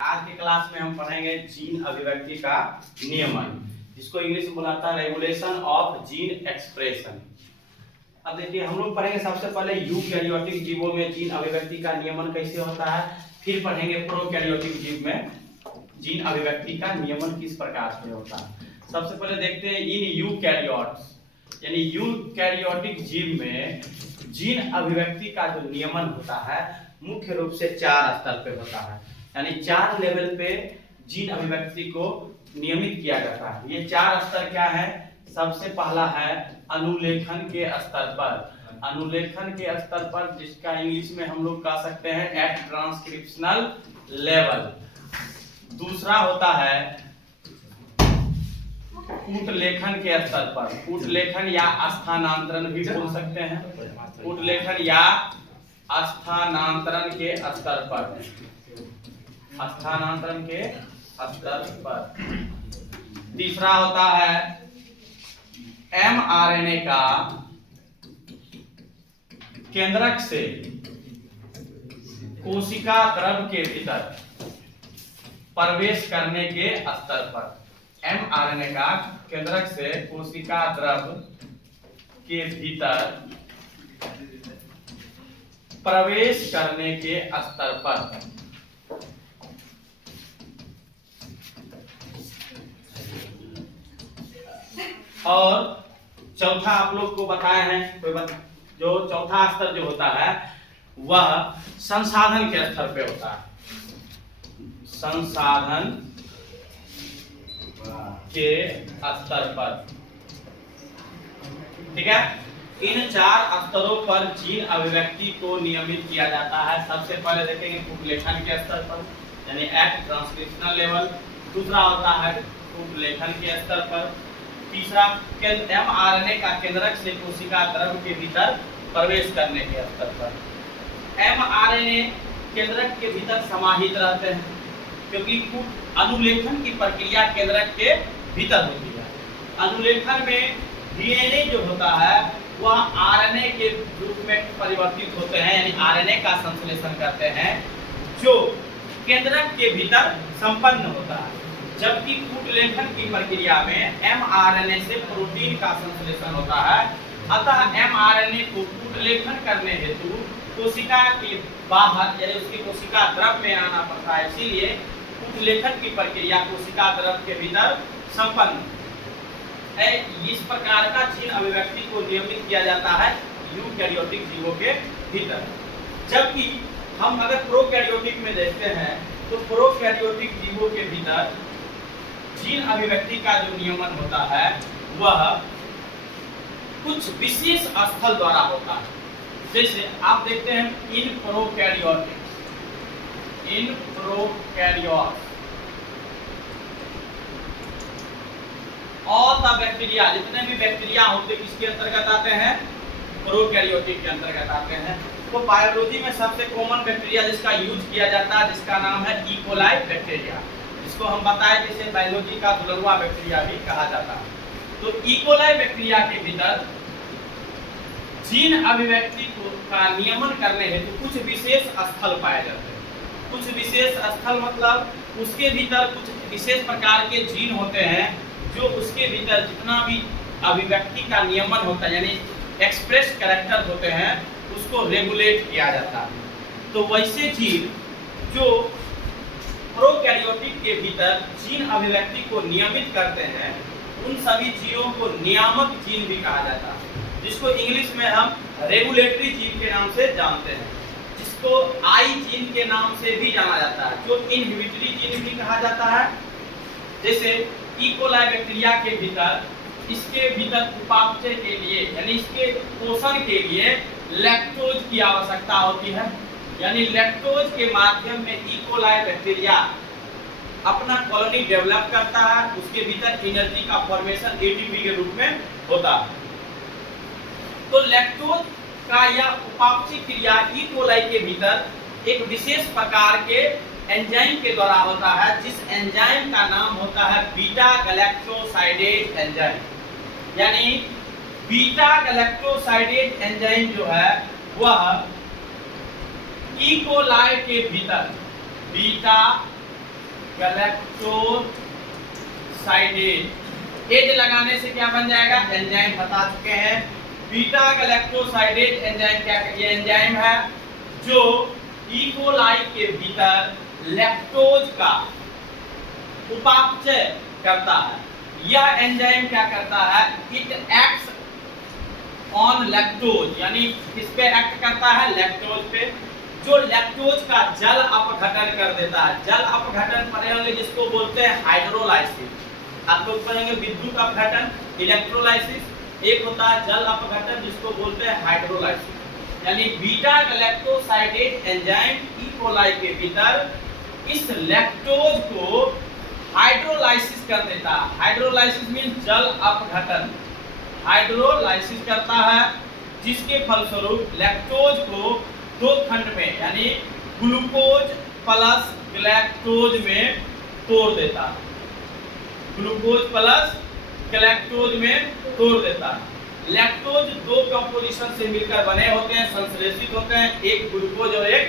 आज के क्लास में हम पढ़ेंगे जीन अभिव्यक्ति का नियमन, जिसको इंग्लिश में बुलाता है रेगुलेशन ऑफ जीन एक्सप्रेशन। अब देखिए हम लोग पढ़ेंगे सबसे पहले यूकैरियोटिक जीवों में जीन अभिव्यक्ति का नियमन कैसे होता है, फिर पढ़ेंगे प्रोकैरियोटिक जीव में जीन अभिव्यक्ति का नियमन किस प्रकार से होता है। सबसे पहले देखते हैं इन यूकैरियोट्स यानी यूकैरियोटिक जीव में जीन अभिव्यक्ति का जो नियमन होता है मुख्य रूप से 4 स्तर पे होता है, यानी 4 लेवल पे जीन अभिव्यक्ति को नियमित किया जाता है। ये 4 स्तर क्या है? सबसे पहला है अनुलेखन के स्तर पर। अनुलेखन के स्तर पर जिसका इंग्लिश में हम लोग कह सकते हैं एट ट्रांसक्रिप्शनल लेवल। दूसरा होता है कूटलेखन के स्तर पर। कूटलेखन या स्थानांतरण भी बोल सकते हैं, कूटलेखन या स्थानांतरण के स्तर पर। स्थानांतरण के स्तर पर। तीसरा होता है mRNA का केंद्रक से कोशिका द्रव के भीतर प्रवेश करने के स्तर पर। mRNA का केंद्रक से कोशिका द्रव के भीतर प्रवेश करने के स्तर पर। और चौथा आप लोग को बताए हैं, जो चौथा स्तर जो होता है वह संसाधन के स्तर पे होता है। संसाधन के स्तर पर, ठीक है। इन 4 स्तरों पर जीन अभिव्यक्ति को नियमित किया जाता है। सबसे पहले देखेंगे कूटलेखन के स्तर पर यानी एट ट्रांसक्रिप्शनल लेवल। दूसरा होता है कूटलेखन के स्तर पर। तीसरा mRNA का केंद्रक से कोशिका द्रव के भीतर प्रवेश करने के स्तर पर। mRNA केंद्रक के भीतर समाहित रहते हैं क्योंकि अनुलेखन की प्रक्रिया केंद्रक के भीतर होती है। अनुलेखन में डीएनए जो होता है वह आरएनए के रूप में परिवर्तित होते हैं, यानी आरएनए का संश्लेषण करते हैं जो केंद्रक के भीतर संपन्न होता है। जबकि कूटलेखन की प्रक्रिया में mRNA से प्रोटीन का संश्लेषण होता है। अतः mRNA को कूटलेखन करने हेतु कोशिका के बाहर यानी उसकी कोशिका द्रव में आना पड़ता है। इसीलिए कूटलेखन की प्रक्रिया कोशिका द्रव के भीतर संपन्न है। इस प्रकार का जीन अभिव्यक्ति को नियमित किया जाता है यूकैरियोटिक जीवों के भीतर। जबकि हम अगर प्रोकैरियोटिक में देखते हैं तो प्रोकैरियोटिक जीवों के भीतर जीन अभिव्यक्ति का जो नियमन होता है वह कुछ विशेष स्थल द्वारा होता है। जैसे आप देखते हैं in prokaryotes all the bacteria, जितने भी बैक्टीरिया होते हैं किसके अंतर्गत आते हैं? प्रोकैरियोटिक के अंतर्गत आते हैं। तो बायोलॉजी में सबसे कॉमन बैक्टीरिया जिसका यूज किया जाता है जिसका नाम है इकोलाई बैक्टीरिया, जिसको हम बताएं जिसे बायोलॉजी का दुलरवा बैक्टीरिया भी कहा जाता है। तो इकोलाई बैक्टीरिया के भीतर जीन अभिव्यक्ति का नियमन करने हेतु कुछ विशेष स्थल पाए जाते हैं। कुछ विशेष स्थल मतलब उसके भीतर कुछ विशेष प्रकार के जीन होते हैं जो उसके भीतर जितना भी अभिव्यक्ति का नियमन होता है यानी एक्सप्रेस कैरेक्टर होते हैं उसको रेगुलेट किया जाता है। तो वैसे जीन जो प्रोकैरियोटिक के भीतर जीन अभिव्यक्ति को नियमित करते हैं उन सभी जीवों को नियामक जीन भी कहा जाता है, जिसको इंग्लिश में हम रेगुलेटरी जीन के नाम से जानते हैं, जिसको आई जीन के नाम से भी जाना जाता है, जो इनहिबिटरी जीन भी कहा जाता है। जैसे इकोलाई बैक्टीरिया के भीतर इसके भीतर उपापचय के लिए यानी इसके पोषण के लिए लैक्टोज की आवश्यकता होती है, यानी लैक्टोज के माध्यम में इकोलाई बैक्टीरिया अपना कॉलोनी डेवलप करता है। उसके भीतर एनर्जी का फॉर्मेशन एटीपी के रूप में होता है। तो लैक्टोज का यह उपापचय क्रिया इकोलाई के भीतर एक विशेष प्रकार के एंजाइम के द्वारा होता है, जिस एंजाइम का नाम होता है बीटा गैलेक्टोसाइडेज एंजाइम। यानी बीटा गैलेक्टोसाइडेज एंजाइम जो है वह इकोलाई के भीतर बीटा गैलेक्टोसाइडेज। एज लगाने से क्या बन जाएगा, एंजाइम बता चुके हैं। बीटा गैलेक्टोसाइडेज एंजाइम क्या, ये एंजाइम है जो ई कोलाई के भीतर लैक्टोज का उपापचय करता है। यह एंजाइम क्या करता है, इट एक्ट्स ऑन लैक्टोज, यानी किस पे एक्ट करता है, लैक्टोज पे, जो लैक्टोज का जल अपघटन कर देता है। जल अपघटन पढ़े होंगे जिसको बोलते हैं हाइड्रोलाइसिस। आप लोग पढ़ेंगे विद्युत अपघटन, इलेक्ट्रोलाइसिस, एक होता है जल अपघटन जिसको बोलते हैं हाइड्रोलाइसिस। यानी beta galactosidase enzyme E coli के भीतर इस लैक्टोज को हाइड्रोलाइसिस कर देता है। हाइड्रोलाइसिस मींस जल अपघटन, हाइड्रोलाइसिस करता है, जिसके फलस्वरूप लैक्टोज को दो खंड में यानी ग्लूकोज प्लस गैलेक्टोज में तोड़ देता है। ग्लूकोज प्लस गैलेक्टोज में तोड़ देता है। लैक्टोज दो कंपोजिशन से मिलकर बने होते हैं, संश्लेषित होते हैं, एक ग्लूकोज और एक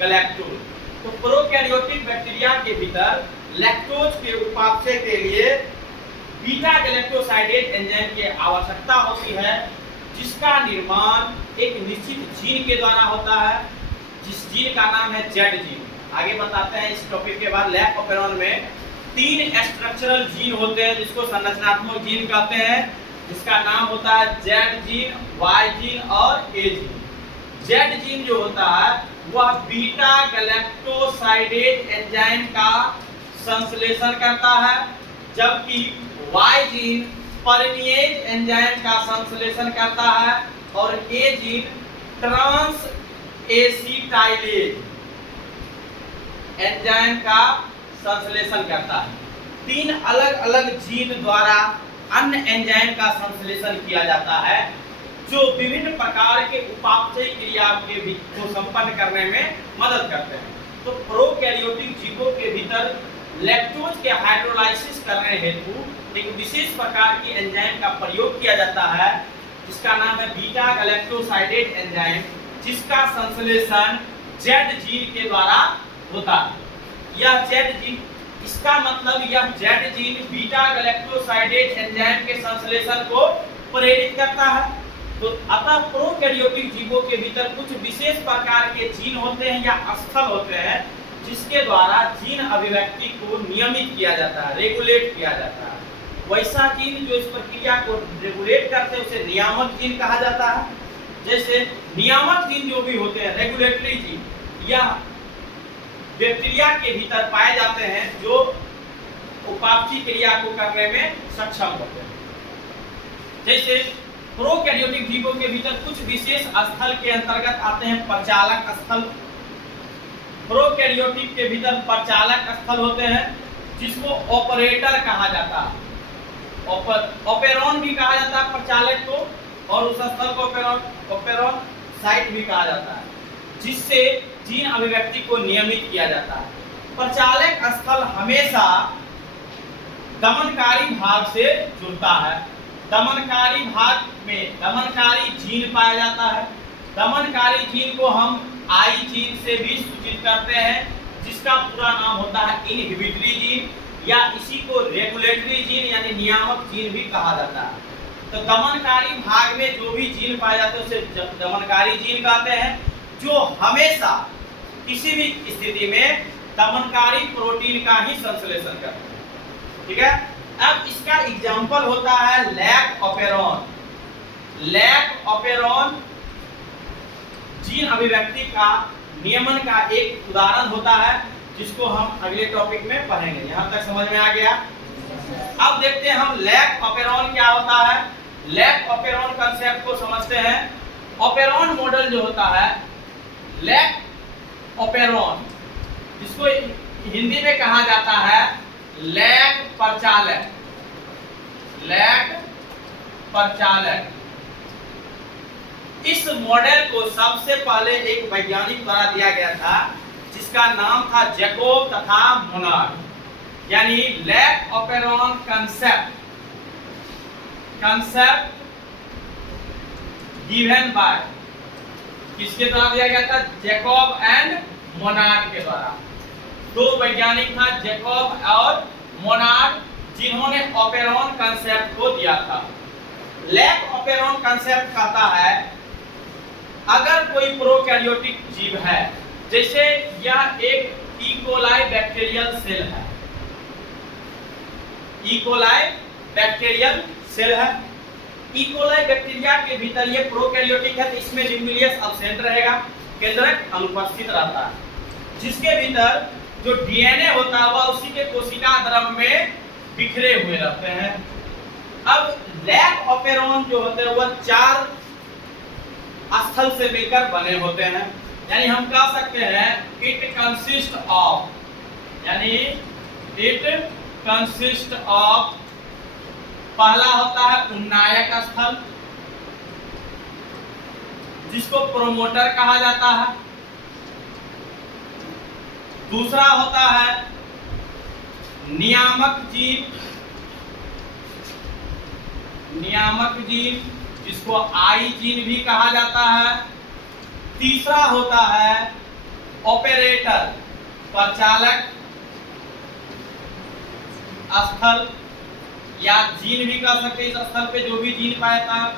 गैलेक्टोज। तो प्रोकैरियोटिक बैक्टीरिया के भीतर लैक्टोज के उपापचय के लिए बीटा गैलेक्टोसाइडेज एंजाइम की आवश्यकता होती है, जिसका निर्माण एक निश्चित जीन के द्वारा होता है, जिस जीन का नाम है जेड जीन। आगे बताते हैं इस टॉपिक के बाद। लैक ऑपेरॉन में 3 स्ट्रक्चरल जीन होते हैं जिसको संरचनात्मक जीन कहते हैं, जिसका नाम होता है जेड जीन, वाई जीन और ए जीन। जेड जीन जो होता है वह बीटा गैलेक्टोसाइडेज एंजाइम का संश्लेषण करता है, जबकि वाई जीन परमिएज एंजाइम का संश्लेषण करता है और ए जीन ट्रांस एसिटाइलेज एंजाइम का संश्लेषण करता है। 3 अलग अलग जीन द्वारा अन्य एंजाइम का संश्लेषण किया जाता है, जो विभिन्न प्रकार के उपापचय क्रिया के को संपन्न करने में मदद करते हैं। तो प्रोकैरियोटिक जीवों के भीतर लैक्टोज के हाइड्रोलाइसिस करने हेतु एक विशेष प्रकार की एंजाइम का प्रयोग किया जाता है, जिसका नाम है बीटा गैलेक्टोसाइडेज एंजाइम, जिसका संश्लेषण जेड जीन के द्वारा होता है। यह जेड जीन, इसका मतलब यह Z gene beta galactosidase enzyme के संश्लेषण को प्रेरित करता है। तो अतः प्रोकैरियोटिक जीवों के भीतर कुछ विशेष प्रकार के जीन होते हैं या स्थल होते हैं, जिसके द्वारा जीन अभिव्यक्ति को नियमित किया जाता है, रेगुलेट किया जाता है। वैसा जीन जो इस प्रक्रिया को रेगुलेट करते हैं उसे नियामक जीन कहा जाता है। जैसे नियामक जीन जो भी होते हैं, रेगुलेटरी जीन, या बैक्टीरिया के भीतर पाए जाते हैं जो उपापचय क्रिया को करने में सक्षम होते हैं। जैसे प्रोकैरियोटिक जीवों के भीतर कुछ विशेष स्थल के अंतर्गत आते हैं प्रचालक स्थल। प्रोकैरियोटिक के भीतर प्रचालक स्थल होते हैं, जिसको ऑपरेटर कहा जाता है। ऑपेरॉन भी कहा जाता है प्रचालक को, और उस स्थल को ऑपेरॉन साइट भी कहा जाता है, जिससे जीन अभिव्यक्ति को नियमित किया जाता है। प्रचालक स्थल हमेशा दमनकारी भाग से जुड़ता है। दमनकारी भाग में दमनकारी जीन पाया जाता है। दमनकारी जीन को हम आई जीन से भी सूचित करते हैं, जिसका पूरा नाम होता है इनहिबिटरी जीन, या इसी को रेगुलेटरी जीन यानी नियामक जीन भी कहा जाता है। तो दमनकारी भाग में जो भी जीन पाए जाते हैं उसे दमनकारी जीन कहते हैं, जो हमेशा किसी भी स्थिति में दमनकारी प्रोटीन का ही संश्लेषण करते हैं। ठीक है, अब इसका एग्जाम्पल होता है lac operon. Lac operon gene अभिव्यक्ति का नियमन का एक उदाहरण होता है, जिसको हम अगले टॉपिक में पढ़ेंगे। यहाँ तक समझ में आ गया? अब देखते हैं हम लैक ऑपेरॉन क्या होता है। लैक ऑपेरॉन कंसेप्ट को समझते हैं। ऑपेरॉन मॉडल जो होता है, लैक ऑपेरॉन, जिसको हिंदी में कहा जाता है लैक प्रचालक। लैक प्रचालक, इस मॉडल को सबसे पहले एक वैज्ञानिक द्वारा दिया गया था, जिसका नाम था जैकोब तथा मोनार्ड। यानी lac operon concept given by किसके द्वारा दिया गया था? जैकोब एंड मोनार्ड के द्वारा। दो वैज्ञानिक था, जैकब और मोनार्ड, जिन्होंने ओपेरॉन कंसेप्ट को दिया था। लैक ओपेरॉन कंसेप्ट कहता है अगर कोई प्रोकैरियोटिक जीव है, जैसे यह एक इकोलाई बैक्टीरियल सेल है, इकोलाई बैक्टीरियल सेल है, इकोलाई बैक्टीरिया के भीतर ये प्रोकैरियोटिक है तो इसमें न्यूक्लियस अब्सेंट रहेगा, केंद्रक अनुपस्थित रहता है, जिसके भीतर जो डीएनए होता है वह उसी के कोशिका द्रव में बिखरे हुए रहते हैं। अब लैक ओपेरॉन जो होते हैं वह 4 स्थल से मिलकर बने होते हैं, यानी हम कह सकते हैं इट कंसिस्ट ऑफ, यानी इट कंसिस्ट ऑफ, पहला होता है उन्नायक स्थल जिसको प्रोमोटर कहा जाता है, दूसरा होता है नियामक जीव, नियामक जीव जिसको आई जीन भी कहा जाता है, तीसरा होता है ऑपरेटर प्रचालक स्थल या जीन भी कह सकते हैं, इस स्थल पे जो भी जीन पाता है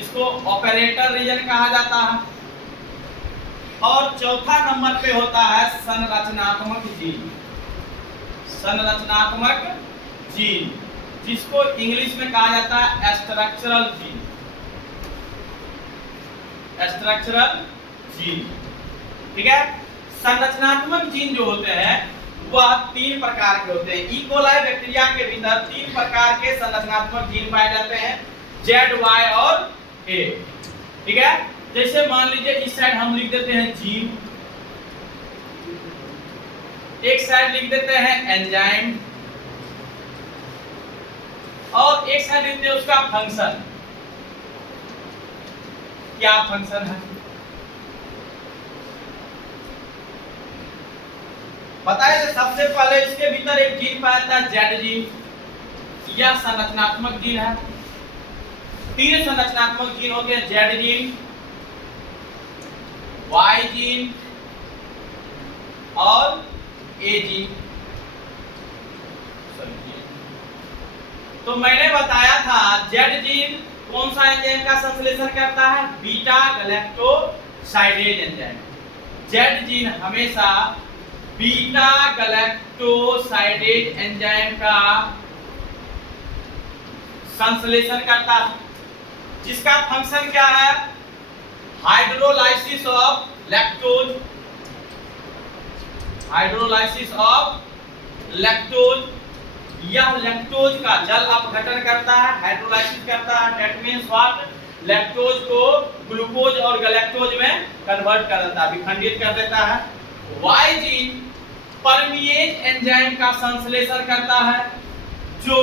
इसको ऑपरेटर रीजन कहा जाता है। और चौथा नंबर पे होता है संरचनात्मक जीन, संरचनात्मक जीन जिसको इंग्लिश में कहा जाता है स्ट्रक्चरल जीन, स्ट्रक्चरल जीन, ठीक है। संरचनात्मक जीन जो होते हैं वह 3 प्रकार के होते हैं। इकोलाई बैक्टीरिया के भीतर 3 प्रकार के संरचनात्मक जीन पाए जाते हैं, Z, Y और A, ठीक है। जैसे मान लीजिए इस साइड हम लिख देते हैं जीन, एक साइड लिख देते हैं एंजाइम और एक साइड लिखते हैं उसका फंक्शन, क्या फंक्शन है बताइए। सबसे पहले इसके भीतर एक जीन पाया जाता है जेड जीन, यह संरचनात्मक जीन है। 3 संरचनात्मक जीन होते हैं, जेड जीन, वाई जीन और ए जीन। तो मैंने बताया था जेड जीन कौन सा एंजाइम का संश्लेषण करता है, beta galactosidase enzyme. Z gene हमेशा बीटा गैलेक्टोसाइडेज एंजाइम का संश्लेषण करता है, जिसका फंक्शन क्या है, hydrolysis of lactose, hydrolysis of lactose. यह लैक्टोज का जल अपघटन करता है, हाइड्रोलाइसिस करता है, दैट मींस व्हाट, लैक्टोज को ग्लूकोज और गैलेक्टोज में कन्वर्ट कर देता है, विखंडित कर देता है। वाई जीन परमिएज एंजाइम का संश्लेषण करता है, जो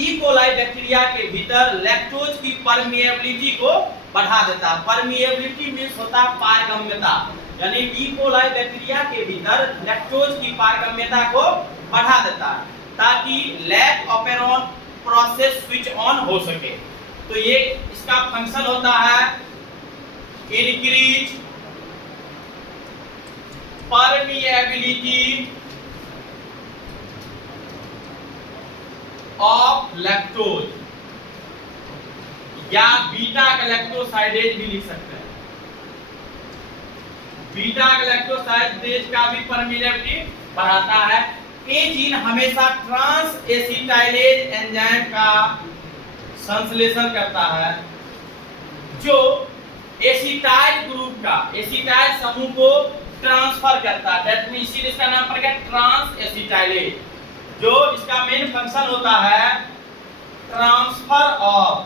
ई कोलाई बैक्टीरिया के भीतर लैक्टोज की परमिएबिलिटी को बढ़ा देता है। परमिएबिलिटी मींस होता है पारगम्यता, यानी ई कोलाई बैक्टीरिया के भीतर लैक्टोज की पारगम्यता को बढ़ा देता है ताकि lac operon process switch on हो सके। तो ये इसका फंक्शन होता है इंक्रीज परमिएबिलिटी ऑफ लैक्टोज, या बीटा गैलेक्टोसाइडेज भी लिख सकते हैं। बीटा गैलेक्टोसाइडेज का भी परमिएबिलिटी बढ़ाता है। ए जीन हमेशा ट्रांस एसिटाइलेज एंजाइम का संश्लेषण करता है, जो एसिटाइल ग्रुप का, एसिटाइल समूह को ट्रांसफर करता है, दैट मींस इसीलिए इसका नाम पड़ गया ट्रांस एसिटाइलेज। जो इसका मेन फंक्शन होता है ट्रांसफर ऑफ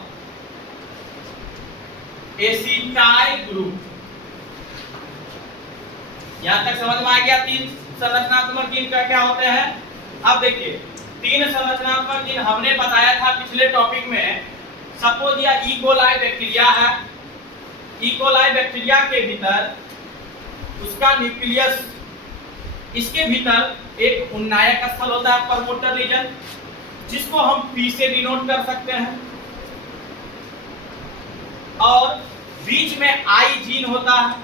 एसिटाइल ग्रुप। यहां तक समझ में आ गया 3 संरचनात्मक जीन का क्या होते हैं। अब देखिए 3 संरचनात्मक जीन हमने बताया था पिछले टॉपिक में। सपोज या ई कोलाई बैक्टीरिया है, ई कोलाई बैक्टीरिया के भीतर उसका न्यूक्लियस, इसके भीतर एक उन्नायक स्थल होता है, प्रमोटर रीजन, जिसको हम पी से डिनोट कर सकते हैं, और बीच में आई जीन होता है,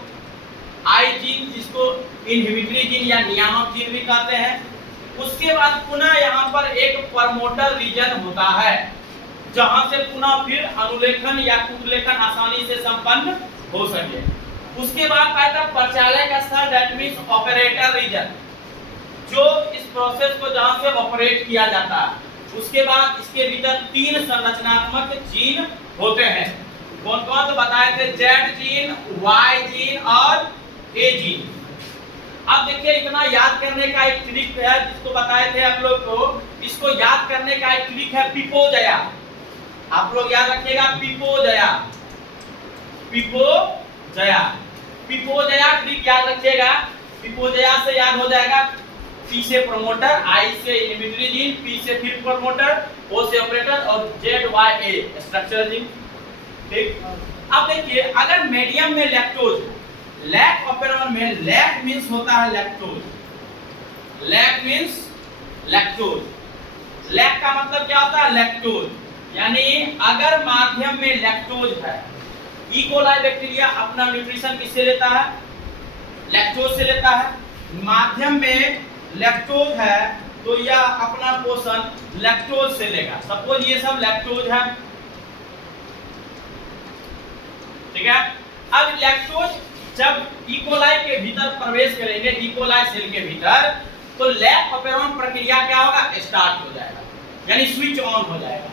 आई जीन जिसको इनहिबिटरी जीन या नियामक जीन भी कहते हैं, उसके बाद पुनः यहाँ पर एक प्रमोटर रीजन होता है, जहां से पुनः फिर अनुलेखन या कुटलेखन आसानी से संपन्न हो सके। उसके बाद आता है प्रचालक स्तर, दैट मींस ऑपरेटर रीजन, जो इस प्रोसेस को जहां से ऑपरेट किया जाता है। उसके बाद इसके भीतर 3 संरचनात्मक जीन होते हैं। कौन कौन तो बताए थे? जेड जीन, वाई जीन और ए जीन। अब देखिए, इतना याद करने का एक ट्रिक है जिसको बताए थे आप लोग को। इसको याद करने का एक ट्रिक है पिपोजया। आप लोग याद रखिएगा, पिपोजया, पिपोजया, पिपोजया ट्रिक याद रखिएगा। पिपोजया से याद हो जाएगा पी से प्रोमोटर, आई से इनहिबिटरी जीन, पी से फिर प्रोमोटर, ओ से ऑपरेटर और Z Y A structural gene. ठीक। अब देखिए, अगर मीडियम में लैक्टोज, लैक ऑपेरॉन में लैक मींस होता है lactose, lac means lactose, lac का मतलब क्या होता है? लैक्टोज। यानी अगर माध्यम में लैक्टोज है, ई कोलाई बैक्टीरिया अपना न्यूट्रिशन किससे लेता है? लैक्टोज से लेता है। माध्यम में लैक्टोज है तो यह अपना पोषण लैक्टोज से लेगा। सपोज ये सब लैक्टोज है, ठीक है। अब लैक्टोज जब ई कोलाई के भीतर प्रवेश करेंगे, ई कोलाई सेल के भीतर, तो लैक ऑपेरॉन प्रक्रिया क्या होगा? स्टार्ट हो जाएगा, यानी स्विच ऑन हो जाएगा।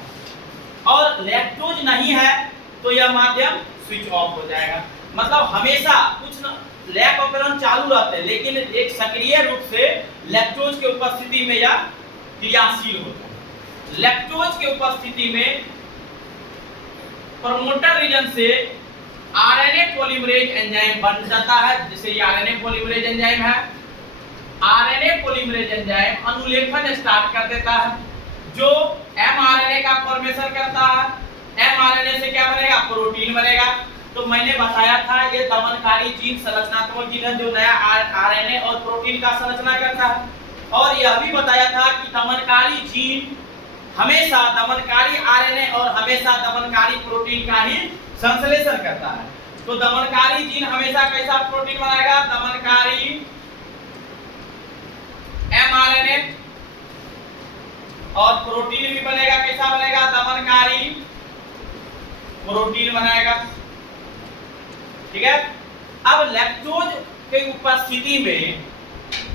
और लैक्टोज नहीं है तो यह माध्यम स्विच ऑफ हो जाएगा। मतलब हमेशा कुछ न लैक ऑपेरॉन चालू रहते हैं, लेकिन एक सक्रिय रूप से लैक्टोज के उपस्थिति में यह क्रियाशील होता है। लैक्टोज के उपस्थिति में प्रमोटर रीजन से आरएनए पॉलीमरेज एंजाइम बन जाता है, जैसे ये आरएनए पॉलीमरेज एंजाइम है। आरएनए पॉलीमरेज एंजाइम अनुलेखन स्टार्ट कर देता है, जो एमआरएनए का फॉर्मेशन करता है। एमआरएनए से क्या बनेगा? प्रोटीन बनेगा। तो मैंने बताया था ये दमनकारी जीन संरचनात्मक जीन है, जो नया आरएनए और प्रोटीन का संरचना करता है। और यह भी बताया था कि दमनकारी जीन हमेशा दमनकारी आरएनए और हमेशा दमनकारी प्रोटीन का ही संश्लेषण करता है। तो दमनकारी जीन हमेशा कैसा प्रोटीन बनाएगा? दमनकारी एमआरएनए, और प्रोटीन भी बनेगा। कैसा बनेगा? दमनकारी प्रोटीन बनाएगा, ठीक है। अब लैक्टोज के उपस्थिति में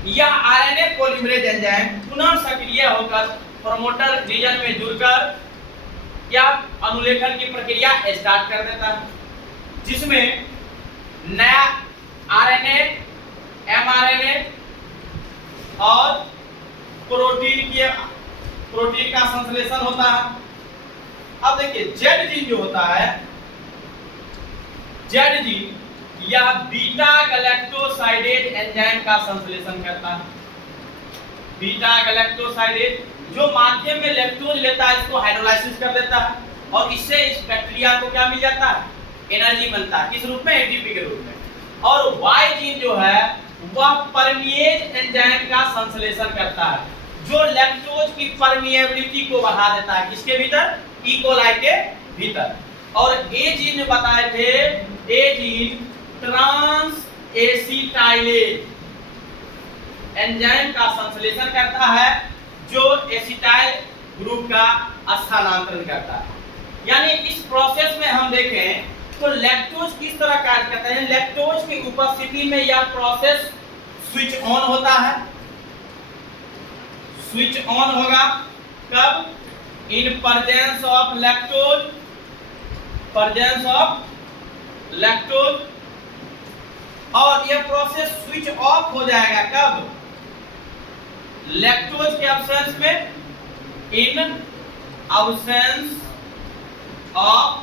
यह आरएनए पॉलीमरेज एंजाइम पुनः सक्रिय होकर प्रमोटर रीजन में जुड़कर क्या अनुलेखन की प्रक्रिया स्टार्ट कर देता है, जिसमें नया आरएनए, एमआरएनए और प्रोटीन का संश्लेषण होता है। अब देखिए, जेड जीन जो होता है, जेड जीन या बीटा गैलेक्टोसाइडेज एंजाइम का संश्लेषण करता है। बीटा गैलेक्टोसाइडेज जो माध्यम में लैक्टोज लेता है, इसको हाइड्रोलाइसिस कर देता है, और इससे इस बैक्टीरिया को क्या मिल जाता है? एनर्जी मिलता है। किस रूप में? एटीपी के रूप में। और वाई जीन जो है वह परमिएज एंजाइम का संश्लेषण करता है, जो लैक्टोज की परमिएबिलिटी को बढ़ा देता है। किसके भीतर? ई कोलाई के भीतर। और ए जीन बताए थे, ए जीन ट्रांस एसिटाइलेज एंजाइम का संश्लेषण करता है, जो एसिटाइल ग्रुप का स्थानांतरण करता है। यानी इस प्रोसेस में हम देखें तो लैक्टोज किस तरह कार्य करता है। लैक्टोज की उपस्थिति में यह प्रोसेस स्विच ऑन होता है। स्विच ऑन होगा कब? In presence of lactose, presence of lactose. और यह प्रोसेस स्विच ऑफ हो जाएगा कब? लैक्टोज के एब्सेंस में, इन एब्सेंस ऑफ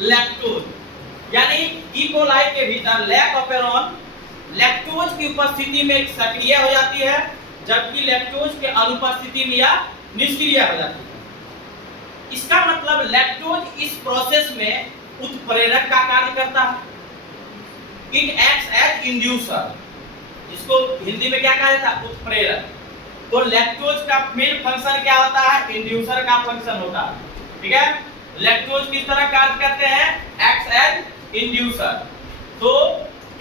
लैक्टोज। यानी ई कोलाई के भीतर लैक ऑपेरॉन लैक्टोज की उपस्थिति में सक्रिय हो जाती है, जबकि लैक्टोज के अनुपस्थिति में यह निष्क्रिय हो जाती है। इसका मतलब लैक्टोज इस प्रोसेस में उत्प्रेरक का कार्य करता है। इट एक्ट्स एज इंड्यूसर, इसको हिंदी में क्या कहा जाता है? उत्प्रेरक। तो लैक्टोज का मेन फंक्शन क्या होता है? इंड्यूसर का फंक्शन होता है, ठीक है। लैक्टोज किस तरह कार्य करते हैं? Acts as inducer. तो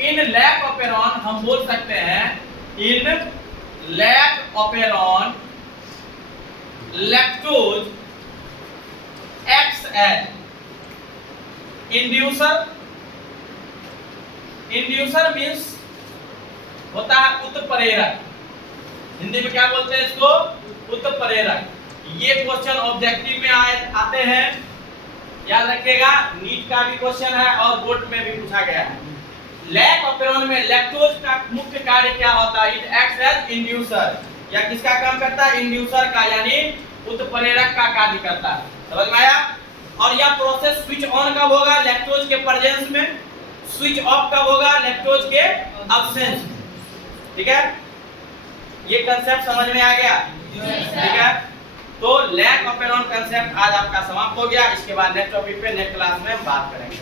इन लैक ऑपेरॉन हम बोल सकते हैं in lac operon lactose acts as inducer. Inducer means होता है उत्प्रेरक, हिंदी में क्या बोलते हैं इसको? उत्प्रेरक। ये क्वेश्चन ऑब्जेक्टिव में आते हैं, याद रखिएगा, नीट का भी क्वेश्चन है और बोर्ड में भी पूछा गया है। लैक ऑपेरॉन में लैक्टोज का मुख्य कार्य क्या होता है? इट एक्ट्स एज इंड्यूसर, या किसका काम करता है? इंड्यूसर का, यानी उत्प्रेरक का कार्य करता है। समझ में आया? और यह प्रोसेस स्विच ऑन कब होगा? लैक्टोज के प्रेजेंस में। स्विच ऑफ कब होगा? लैक्टोज के अब्सेंस में। ठीक है, ये कंसेप्ट समझ में आ गया? ठीक है, तो लैक ऑपेरॉन कंसेप्ट आज आपका समाप्त हो गया। इसके बाद नेक्स्ट टॉपिक पे नेक्स्ट क्लास में हम बात करेंगे।